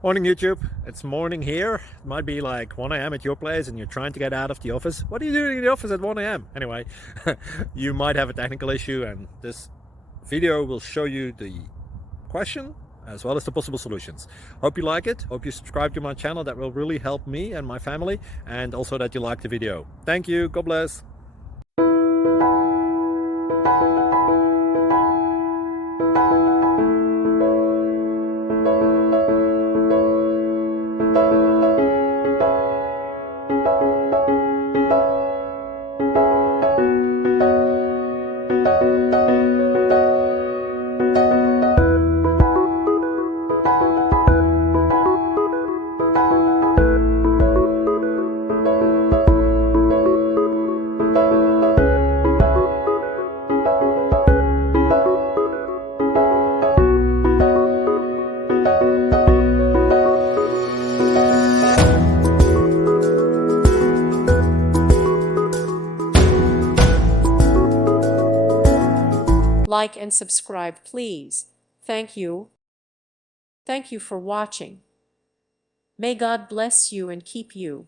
Morning YouTube, it's morning here. It might be like 1 a.m. at your place and you're trying to get out of the office. What are you doing in the office at 1 a.m.? Anyway, you might have a technical issue and this video will show you the question as well as the possible solutions. Hope you like it, hope you subscribe to my channel. That will really help me and my family, and also that you like the video. Thank you, God bless. Like and subscribe, please. Thank you. Thank you for watching. May God bless you and keep you.